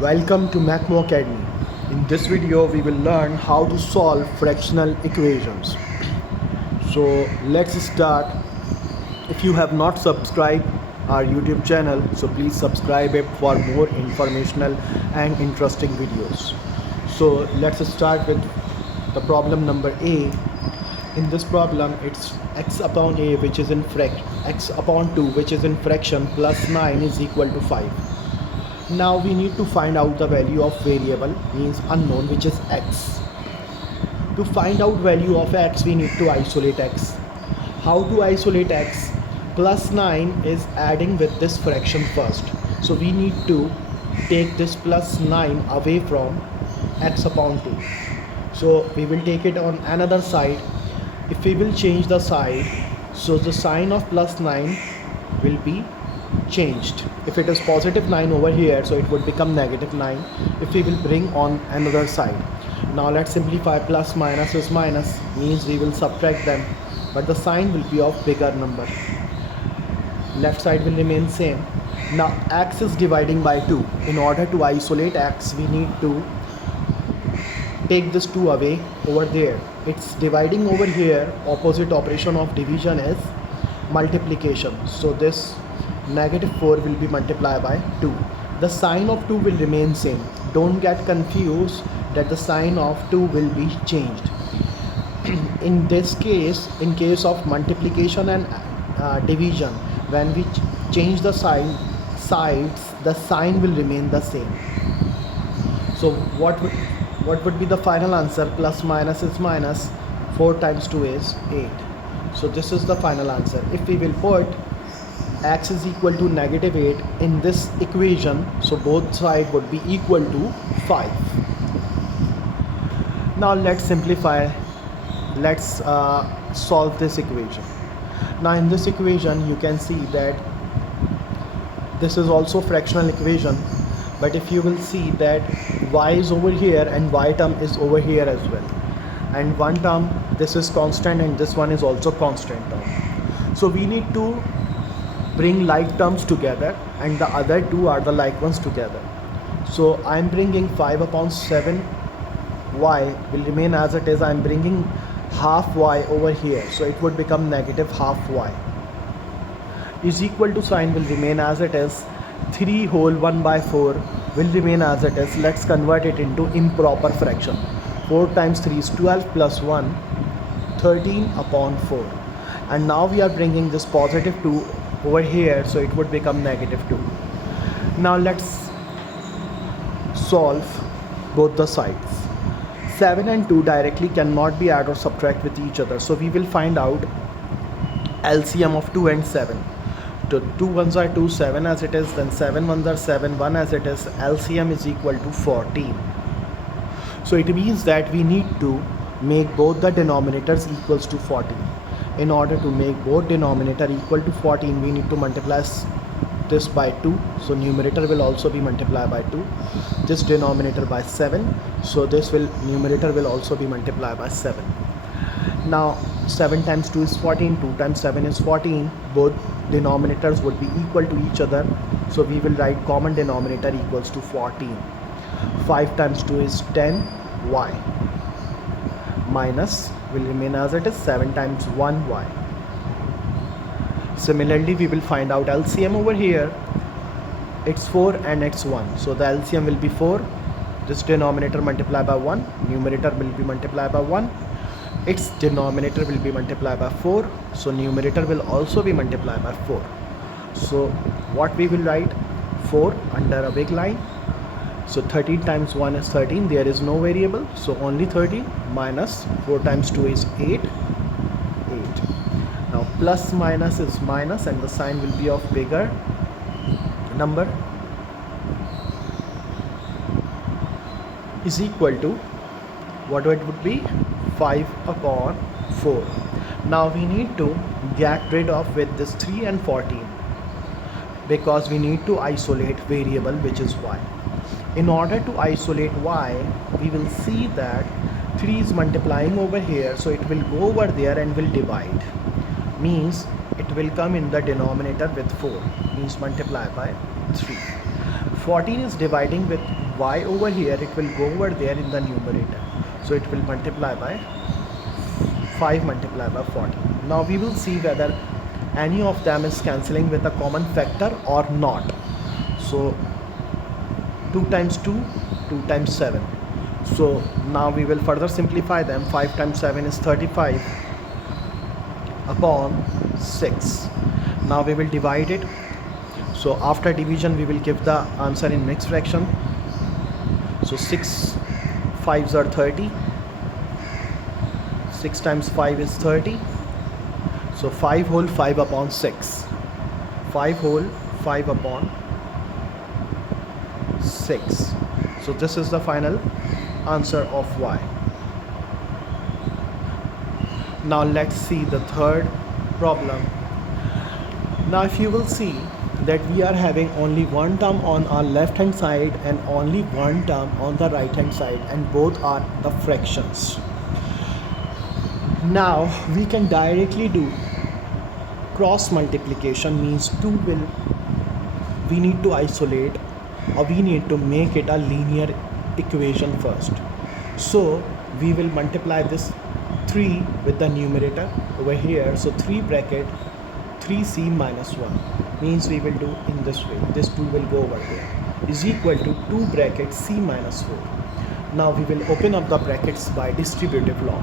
Welcome to Macmo Academy. In this video, we will learn how to solve fractional equations. So let's start. If you have not subscribed our YouTube channel, so please subscribe it for more informational and interesting videos. So let's start with the problem number A. In this problem, it's x upon a which is in x upon 2 which is in fraction plus 9 is equal to 5. Now we need to find out the value of variable, means unknown, which is x. To find out value of x, we need to isolate x. How to isolate x? Plus 9 is adding with this fraction first. So we need to take this plus 9 away from x upon 2. So we will take it on another side. If we will change the side, so the sign of plus 9 will be changed. If it is positive 9 over here, so it would become negative 9 if we will bring on another side. Now let's simplify. Plus minus is minus, means we will subtract them, but the sign will be of bigger number. Left side will remain same. Now x is dividing by 2. In order to isolate x, we need to take this 2 away over there. It's dividing over here. Opposite operation of division is multiplication. So this negative 4 will be multiplied by 2. The sign of 2 will remain same. Don't get confused that the sign of 2 will be changed. In this case, in case of multiplication and division, when we change the sides, the sign will remain the same. So what would be the final answer? Plus minus is minus. 4 times 2 is 8. So this is the final answer. If we will put x is equal to negative 8 in this equation, so both sides would be equal to 5. Now let's simplify. Let's solve this equation. Now in this equation, you can see that this is also fractional equation, but if you will see that y is over here and y term is over here as well, and one term, this is constant and this one is also constant term. So we need to bring like terms together and the other two are the like ones together. So I'm bringing 5 upon 7 y will remain as it is. I'm bringing half y over here, so it would become negative half y is equal to sign will remain as it is. 3 whole 1 by 4 will remain as it is. Let's convert it into improper fraction. 4 times 3 is 12 plus 1 13 upon 4, and now we are bringing this positive 2 over here, so it would become negative 2. Now let's solve both the sides. 7 and 2 directly cannot be add or subtract with each other, so we will find out LCM of 2 and 7. So 2 ones are 2, 7 as it is, then 7 ones are 7, 1 as it is. LCM is equal to 14. So it means that we need to make both the denominators equals to 14. In order to make both denominator equal to 14, we need to multiply this by 2. So numerator will also be multiplied by 2. This denominator by 7. So this numerator will also be multiplied by 7. Now 7 times 2 is 14, 2 times 7 is 14. Both denominators would be equal to each other, so we will write common denominator equals to 14. 5 times 2 is 10 y minus will remain as it is 7 times 1 y. Similarly, we will find out LCM over here. It's 4 and it's 1, so the LCM will be 4. This denominator multiplied by 1, numerator will be multiplied by 1. Its denominator will be multiplied by 4, so numerator will also be multiplied by 4. So what we will write? 4 under a big line. So 13 times 1 is 13. There is no variable, so only 13 minus 4 times 2 is 8. 8. Now plus minus is minus and the sign will be of bigger number is equal to what it would be? 5 upon 4. Now we need to get rid of with this 3 and 14 because we need to isolate variable, which is y. In order to isolate y, we will see that 3 is multiplying over here, so it will go over there and will divide, means it will come in the denominator with 4, means multiply by 3. 14 is dividing with y over here, it will go over there in the numerator. So it will multiply by 5 multiplied by 14. Now we will see whether any of them is cancelling with a common factor or not. So 2 times 2, 2 times 7. So now we will further simplify them. 5 times 7 is 35 upon 6. Now we will divide it. So after division we will give the answer in mixed fraction. So 6 5s are 30. 6 times 5 is 30. So 5 whole 5 upon 6. 5 whole 5 upon 6. So this is the final answer of y. Now let's see the third problem. Now if you will see that we are having only one term on our left hand side and only one term on the right hand side, and both are the fractions. Now we can directly do cross multiplication, means we need to isolate, or we need to make it a linear equation first. So we will multiply this 3 with the numerator over here. So 3 bracket 3c minus 1, means we will do in this way. This 2 will go over there, is equal to 2 bracket c minus 4. Now we will open up the brackets by distributive law.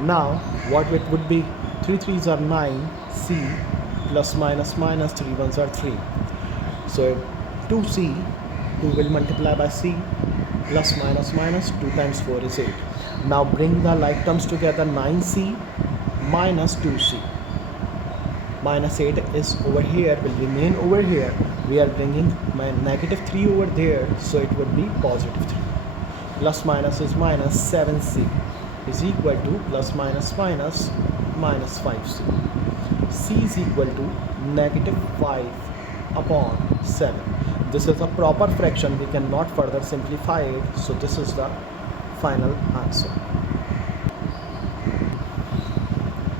Now what it would be, 3 3s are 9, c plus minus minus 3 1s are 3. So 2c, 2 will multiply by c, plus minus minus 2 times 4 is 8. Now bring the like terms together, 9c minus 2c. Minus 8 is over here, will remain over here. We are bringing my negative 3 over there, so it would be positive 3. Plus minus is minus 7c is equal to plus minus minus minus 5c. c is equal to negative 5 upon 7. This is a proper fraction, we cannot further simplify it, so this is the final answer.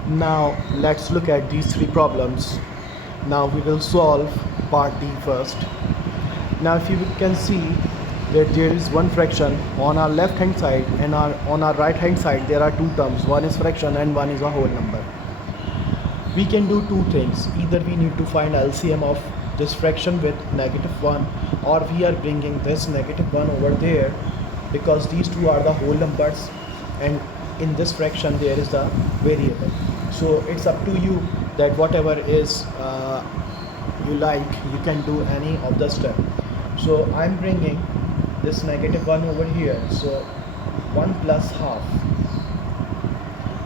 Now let's look at these three problems. Now we will solve part D first. Now if you can see that there is one fraction on our left hand side, and on our right hand side there are two terms, one is fraction and one is a whole number. We can do two things, either we need to find LCM of this fraction with negative 1, or we are bringing this negative 1 over there, because these two are the whole numbers and in this fraction there is the variable. So it's up to you that whatever is you like, you can do any of the step. So I'm bringing this negative 1 over here, so 1 plus half,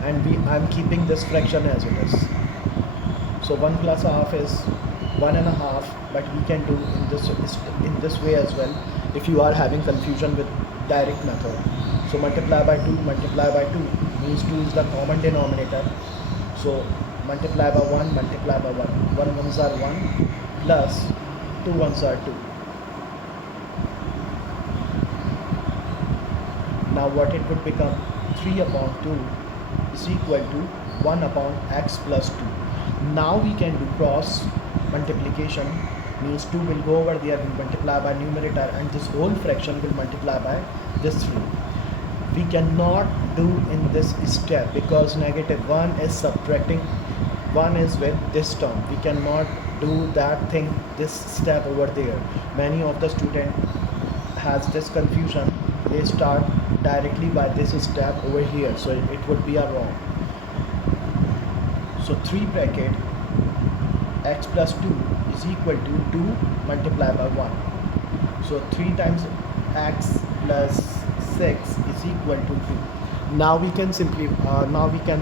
and I'm keeping this fraction as it is. So 1 plus half is 1.5, but we can do in this way as well if you are having confusion with direct method. So multiply by 2 means 2 is the common denominator. So multiply by 1, multiply by 1. 1 ones are 1 plus 2 ones are 2. Now what it would become, 3 upon 2 is equal to 1 upon x plus 2. Now we can do cross multiplication, means 2 will go over there, will multiply by numerator, and this whole fraction will multiply by this 3. We cannot do in this step because negative 1 is subtracting, 1 is with this term. We cannot do that thing, this step over there. Many of the student has this confusion, they start directly by this step over here, so it would be a wrong. So 3 bracket x plus 2 is equal to 2 multiplied by 1. So 3 times x plus 6 is equal to 2. Now we can simply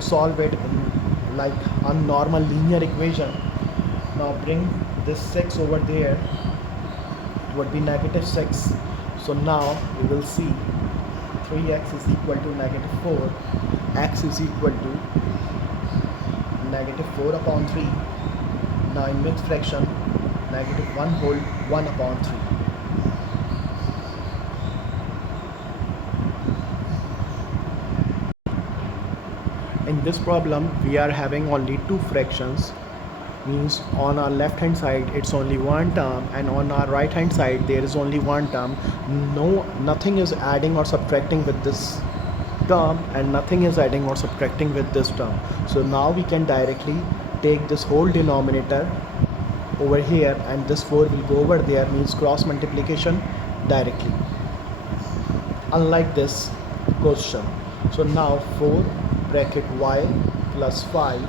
solve it in like a normal linear equation. Now bring this 6 over there, it would be negative 6. So now we will see 3x is equal to negative 4, x is equal to negative 4 upon 3. Now in mixed fraction, negative 1 whole 1 upon 3. In this problem we are having only two fractions. means on our left hand side it's only one term, and on our right hand side there is only one term. Nothing is adding or subtracting with this term, and nothing is adding or subtracting with this term. So now we can directly take this whole denominator over here, and this 4 will go over there, means cross multiplication directly, unlike this question. So now 4 bracket y plus 5,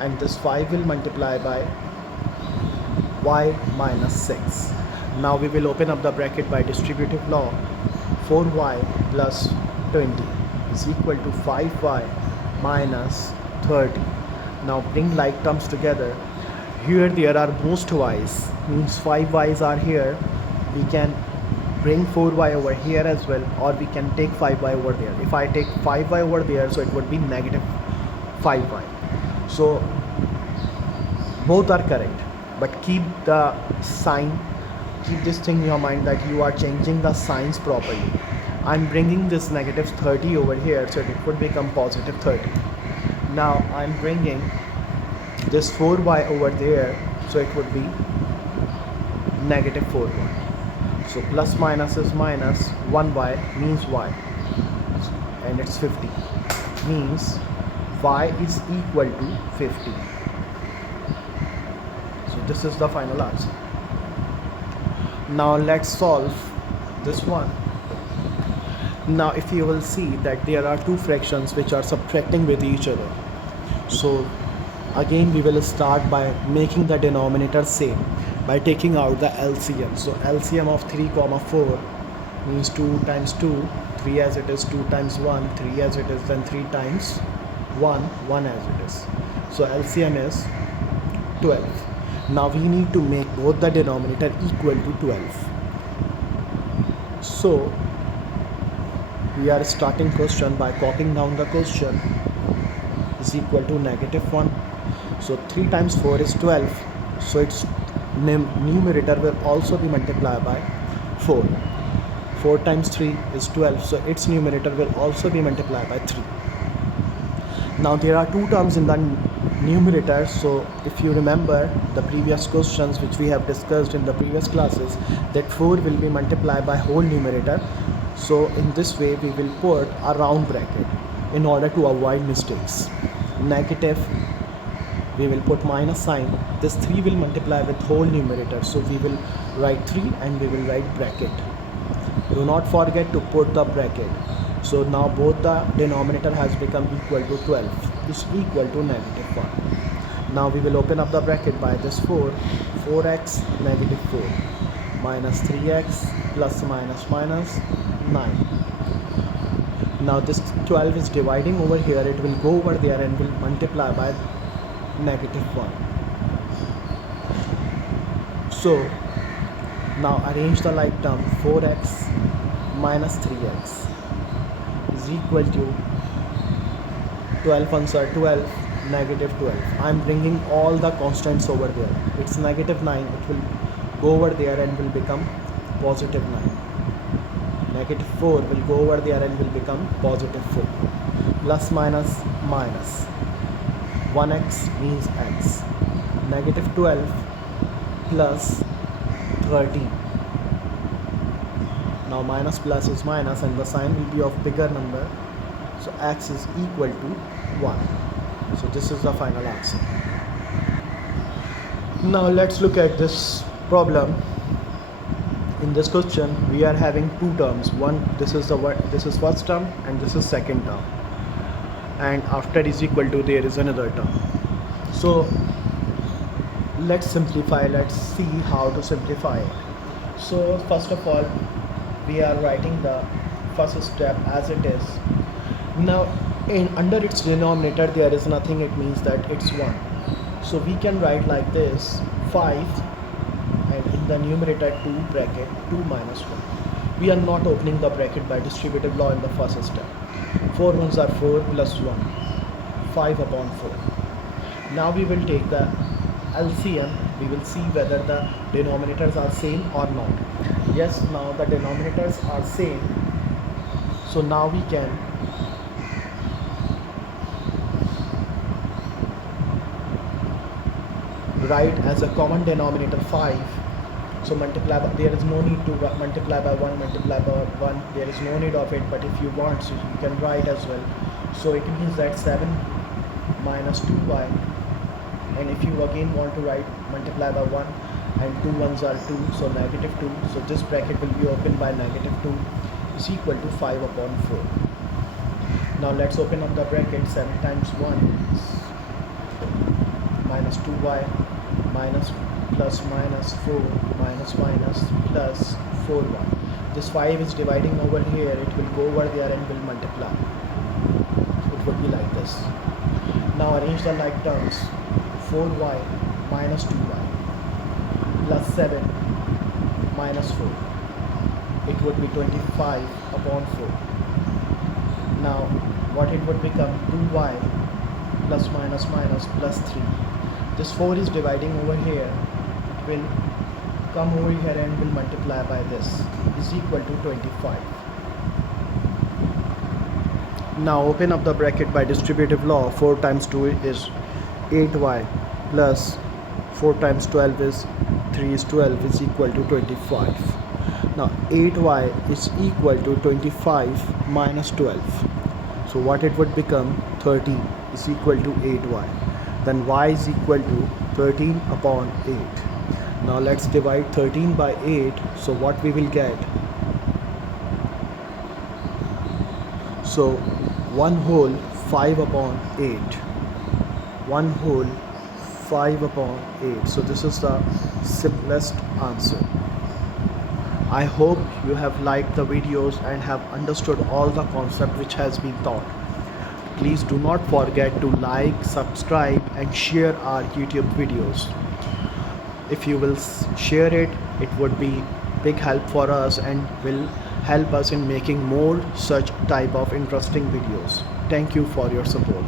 and this 5 will multiply by y minus 6. Now we will open up the bracket by distributive law. 4y plus 20 is equal to 5y minus 30. Now bring like terms together. Here there are most y's, means 5 y's are here. We can bring 4y over here as well, or we can take 5y over there. If I take 5y over there, so it would be negative 5y. So both are correct, but keep the sign, keep this thing in your mind that you are changing the signs properly. I'm bringing this negative 30 over here, so it would become positive 30. Now I'm bringing this 4y over there, so it would be negative 4y. So plus minus is minus, 1y means y, and it's 50, means y is equal to 50. So this is the final answer. Now let's solve this one. Now if you will see that there are two fractions which are subtracting with each other. So again we will start by making the denominator same by taking out the LCM. So LCM of 3, 4 means 2 times 2, 3 as it is, 2 times 1, 3 as it is, then 3 times 1, 1 as it is. So LCM is 12. Now we need to make both the denominator equal to 12. So we are starting question by copying down the question is equal to negative 1. So 3 times 4 is 12. So its numerator will also be multiplied by 4. 4 times 3 is 12. So its numerator will also be multiplied by 3. Now there are two terms in the numerator. So if you remember the previous questions which we have discussed in the previous classes, that 4 will be multiplied by whole numerator. So in this way we will put a round bracket in order to avoid mistakes. Negative, we will put minus sign. This 3 will multiply with whole numerator, so we will write 3 and we will write bracket. Do not forget to put the bracket. So now both the denominator has become equal to 12, is equal to negative 1. Now we will open up the bracket by this 4x negative 4 minus 3x plus minus minus 9. Now this 12 is dividing over here, it will go over there and will multiply by negative 1. So now arrange the like term. 4x minus 3x is equal to 12 answer 12, negative 12. I'm bringing all the constants over there. It's negative 9, it will go over there and will become positive 9. Negative 4 will go over there and will become positive 4. Plus minus minus, 1x means x. Negative 12 plus 13. Now minus plus is minus and the sign will be of bigger number. So x is equal to 1. So this is the final answer. Now let's look at this problem. In this question we are having two terms. This is first term and this is second term, and after is equal to there is another term. So let's simplify. Let's see how to simplify it. So first of all we are writing the first step as it is. Now under its denominator there is nothing, it means that it's 1. So we can write like this: 5 and in the numerator 2 bracket 2 minus 1. We are not opening the bracket by distributive law in the first step. 4 ones are 4 plus 1, 5 upon 4. Now we will take the LCM. We will see whether the denominators are same or not. Yes, now the denominators are same. So now we can write as a common denominator 5. So multiply by, there is no need to multiply by 1, multiply by 1, there is no need of it, but if you want, so you can write as well. So it means that 7 minus 2y, and if you again want to write multiply by 1, and 2 ones are 2, so negative 2, so this bracket will be opened by negative 2 is equal to 5 upon 4. Now let's open up the bracket. 7 times 1 minus 2y minus plus minus 4 minus minus plus 4y. This 5 is dividing over here, it will go over there and will multiply. It would be like this. Now arrange the like terms. 4y minus 2y plus 7 minus 4. It would be 25 upon 4. Now what it would become? 2y plus minus minus plus 3. This 4 is dividing over here. It will come over here and will multiply by this. Is equal to 25. Now open up the bracket by distributive law. 4 times 2 is 8y plus 4 times 12 is 3 is 12 is equal to 25. Now 8y is equal to 25 minus 12. So what it would become? 13 is equal to 8y. Then y is equal to 13 upon 8. Now let's divide 13 by 8. So what we will get? So 1 whole 5 upon 8. 1 whole 5 upon 8. So this is the simplest answer. I hope you have liked the videos and have understood all the concept which has been taught. Please do not forget to like, subscribe and share our YouTube videos. If you will share it, it would be big help for us and will help us in making more such type of interesting videos. Thank you for your support.